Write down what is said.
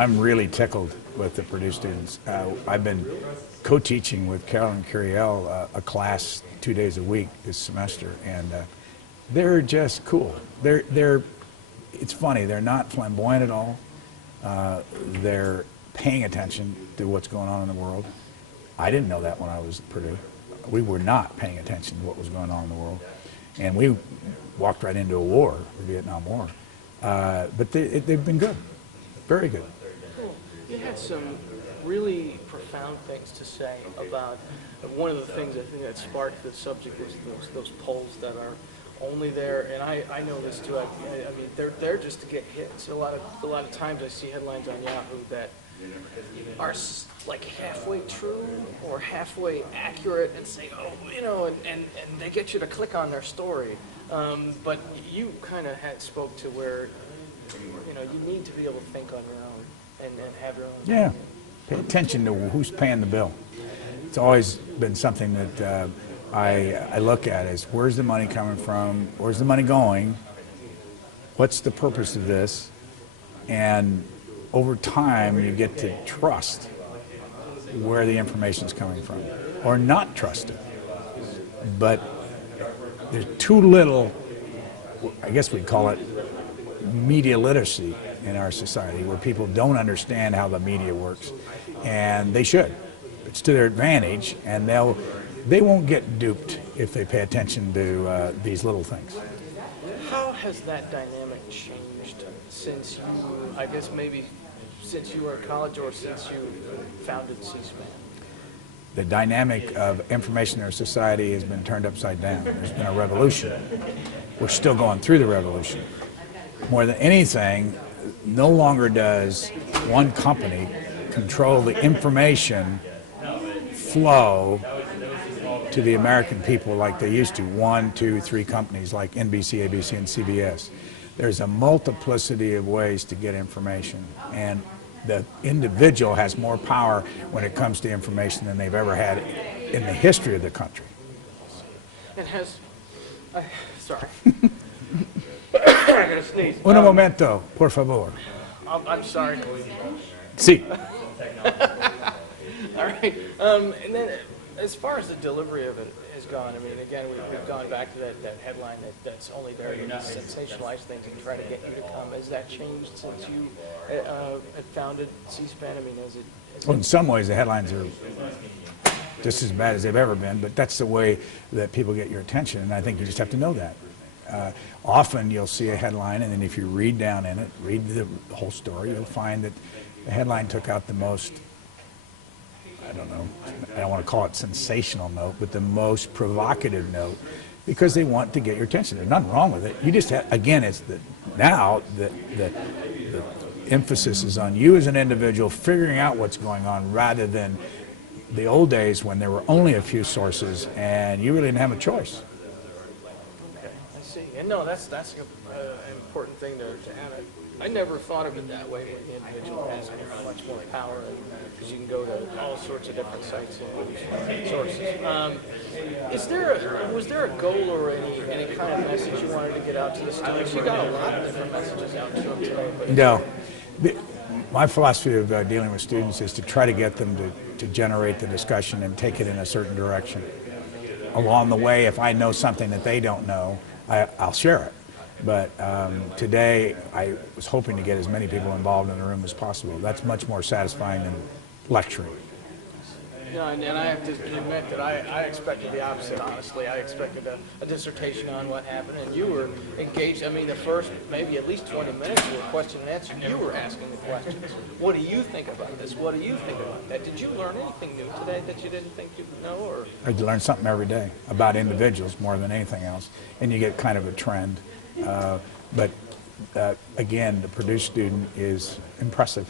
I'm really tickled with the Purdue students. I've been co-teaching with Carolyn Curiel a class 2 days a week this semester, and they're just cool. It's funny, they're not flamboyant at all. They're paying attention to what's going on in the world. I didn't know that when I was at Purdue. We were not paying attention to what was going on in the world. And we walked right into a war, the Vietnam War. But they've been good, very good. Cool. You had some really profound things to say about, one of the things I think that sparked the subject was those polls that are only there, and I know this too. I mean, they're there just to get hits. A lot of times I see headlines on Yahoo that are like halfway true or halfway accurate, and say, oh, you know, and they get you to click on their story. But you kind of spoke to where, you know, you need to be able to think on your own and have your own. Yeah, opinion. pay attention to who's paying the bill. It's always been something that I look at is where's the money coming from, where's the money going, what's the purpose of this, and over time you get to trust where the information is coming from, or not trust it. But there's too little, I guess we'd call it media literacy in our society, where people don't understand how the media works, and they should. It's to their advantage, and they won't get duped if they pay attention to these little things. How has that dynamic changed since you, I guess maybe since you were in college or since you founded C-SPAN? The dynamic of information in our society has been turned upside down. There's been a revolution. We're still going through the revolution. More than anything, no longer does one company control the information flow to the American people like they used to. 1, 2, 3 companies like NBC, ABC, and CBS. There's a multiplicity of ways to get information, and the individual has more power when it comes to information than they've ever had in the history of the country. It has, sorry. I gotta sneeze. Un momento, por favor. I'm sorry. Sí. All right. And then as far as the delivery of it has gone, I mean, again, we've gone back to that headline that's only there to sensationalize things and try to get you to come. Has that changed since you had founded C-SPAN? I mean, Well, in some ways, the headlines are just as bad as they've ever been, but that's the way that people get your attention, and I think you just have to know that. Often you'll see a headline, and then if you read down in it, read the whole story, you'll find that the headline took out the most, I don't know, I don't want to call it sensational note, but the most provocative note, because they want to get your attention. There's nothing wrong with it. You just have, again, it's now the emphasis is on you as an individual figuring out what's going on, rather than the old days when there were only a few sources and you really didn't have a choice. Okay, I see. And no, that's an important thing to add. I never thought of it that way, where the individual has much more power, because you can go to all sorts of different sites and sources. Was there a goal or any kind of message you wanted to get out to the students? You got a lot of different messages out to them today. But No. My philosophy of dealing with students is to try to get them to generate the discussion and take it in a certain direction. Along the way, if I know something that they don't know, I'll share it. But today, I was hoping to get as many people involved in the room as possible. That's much more satisfying than lecturing. No, and I have to admit that I expected the opposite, honestly. I expected a dissertation on what happened, and you were engaged. I mean, the first maybe at least 20 minutes were question and answer. You were asking the questions. What do you think about this? What do you think about that? Did you learn anything new today that you didn't think you'd know? Or I learn something every day about individuals more than anything else, and you get kind of a trend. But again, the Purdue student is impressive.